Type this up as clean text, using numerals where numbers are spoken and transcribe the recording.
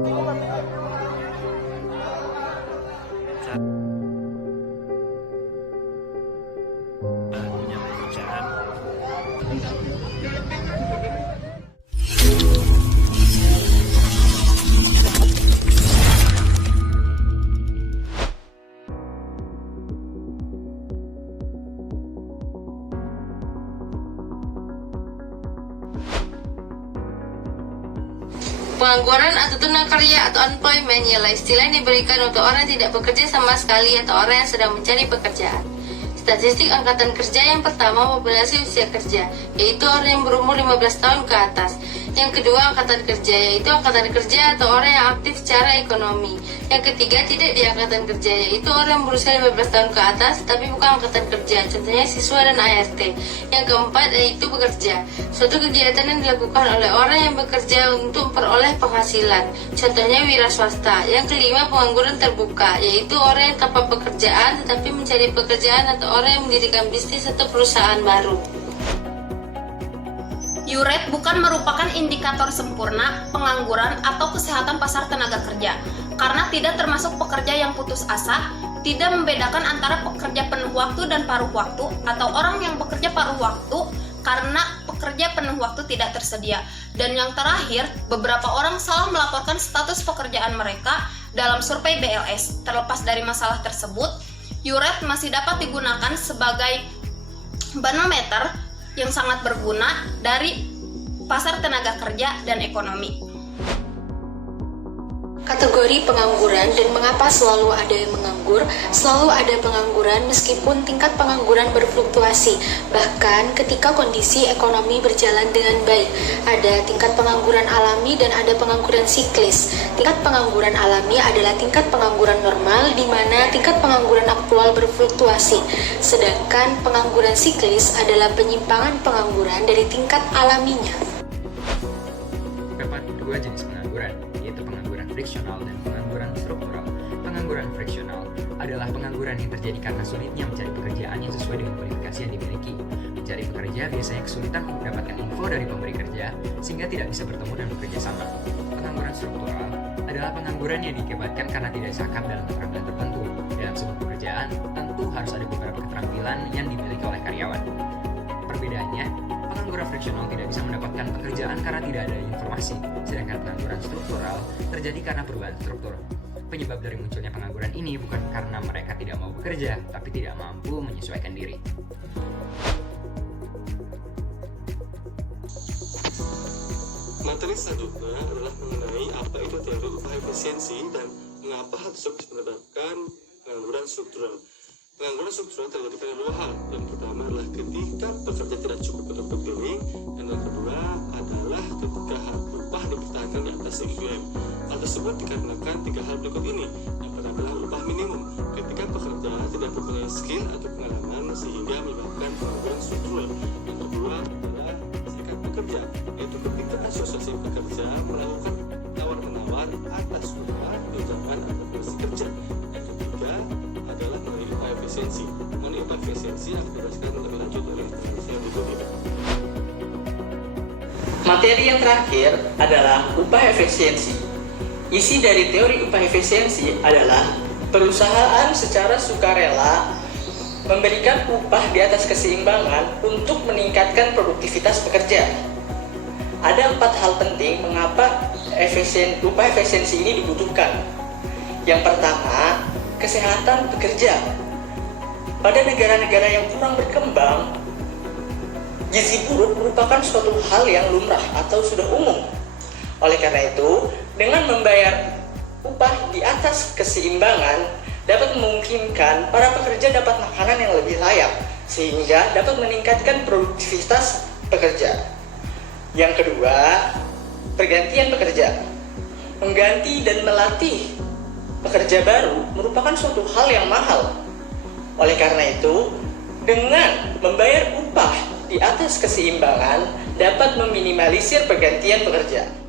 punya pekerjaan. Pengangguran atau tunakarya atau unemployment ialah istilah yang diberikan untuk orang yang tidak bekerja sama sekali atau orang yang sedang mencari pekerjaan. Statistik Angkatan Kerja yang pertama populasi usia kerja, yaitu orang yang berumur 15 tahun ke atas. Yang kedua Angkatan Kerja, yaitu Angkatan Kerja atau orang yang aktif secara ekonomi. Yang ketiga tidak di Angkatan Kerja, yaitu orang yang berusia 15 tahun ke atas tapi bukan Angkatan Kerja, contohnya siswa dan ART. Yang keempat yaitu bekerja, suatu kegiatan yang dilakukan oleh orang yang bekerja untuk memperoleh penghasilan, contohnya wira swasta. Yang kelima pengangguran terbuka, yaitu orang yang tanpa pekerjaan tetapi mencari pekerjaan atau orang yang mendirikan bisnis atau perusahaan baru. U-rate bukan merupakan indikator sempurna pengangguran atau kesehatan pasar tenaga kerja, karena tidak termasuk pekerja yang putus asa, tidak membedakan antara pekerja penuh waktu dan paruh waktu, atau orang yang bekerja paruh waktu karena pekerja penuh waktu tidak tersedia. Dan yang terakhir, beberapa orang salah melaporkan status pekerjaan mereka dalam survei BLS. Terlepas dari masalah tersebut, U-rate masih dapat digunakan sebagai barometer yang sangat berguna dari pasar tenaga kerja dan ekonomi. Kategori pengangguran dan mengapa selalu ada yang menganggur. Selalu ada pengangguran meskipun tingkat pengangguran berfluktuasi, bahkan ketika kondisi ekonomi berjalan dengan baik. Ada tingkat pengangguran alami dan ada pengangguran siklis. Tingkat pengangguran alami adalah tingkat pengangguran normal di mana tingkat pengangguran aktual berfluktuasi. Sedangkan pengangguran siklis adalah penyimpangan pengangguran dari tingkat alaminya. Terdapat dua jenis pengangguran, yaitu pengangguran friksional dan pengangguran struktural. Pengangguran friksional adalah pengangguran yang terjadi karena sulitnya mencari pekerjaan yang sesuai dengan kualifikasi yang dimiliki. Mencari pekerja biasanya kesulitan untuk mendapatkan info dari pemberi kerja, sehingga tidak bisa bertemu dan bekerja sama. Pengangguran struktural adalah pengangguran yang diakibatkan karena tidak cakap dalam keterampilan tertentu. Dalam sebuah pekerjaan, tentu harus ada beberapa keterampilan yang dimiliki oleh karyawan. Perbedaannya, pengangguran friksional tidak bisa mendapatkan pekerjaan karena tidak ada informasi, sedangkan pengangguran struktural terjadi karena perubahan struktur. Penyebab dari munculnya pengangguran ini bukan karena mereka tidak mau bekerja, tapi tidak mampu menyesuaikan diri. Materi selanjutnya adalah mengenai apa itu teori upah efisiensi dan mengapa hal tersebut menyebabkan pengangguran struktural. Pengangguran struktural terjadi karena dua hal. Yang pertama adalah ketika pekerja tidak cukup untuk berkeliling, dan yang kedua adalah ketika upah dipertahankan di atas IUM. Hal tersebut dikarenakan tiga hal berikut ini. Yang pertama adalah upah minimum. Ketika pekerja tidak mempunyai skill atau pengalaman sehingga menyebabkan pengangguran struktural. Yang kedua adalah serikat pekerja, yaitu ketika asosiasi pekerja melakukan tawar-menawar atas upah tunjangan atau posisi kerja. Yang ketiga adalah mengenai upah efisiensi. Mengenai upah efisiensi akan dijelaskan lebih lanjut oleh saya berikut ini. Materi yang terakhir adalah upah efisiensi. Isi dari teori upah efisiensi adalah perusahaan secara sukarela memberikan upah di atas keseimbangan untuk meningkatkan produktivitas pekerja. Ada 4 hal penting mengapa upah efisiensi ini dibutuhkan. Yang pertama, kesehatan pekerja. Pada negara-negara yang kurang berkembang, gizi buruk merupakan suatu hal yang lumrah atau sudah umum. Oleh karena itu, dengan membayar upah di atas keseimbangan dapat memungkinkan para pekerja dapat makanan yang lebih layak, sehingga dapat meningkatkan produktivitas pekerja. Yang kedua, pergantian pekerja. Mengganti dan melatih pekerja baru merupakan suatu hal yang mahal. Oleh karena itu, dengan membayar upah di atas keseimbangan dapat meminimalisir pergantian pekerja.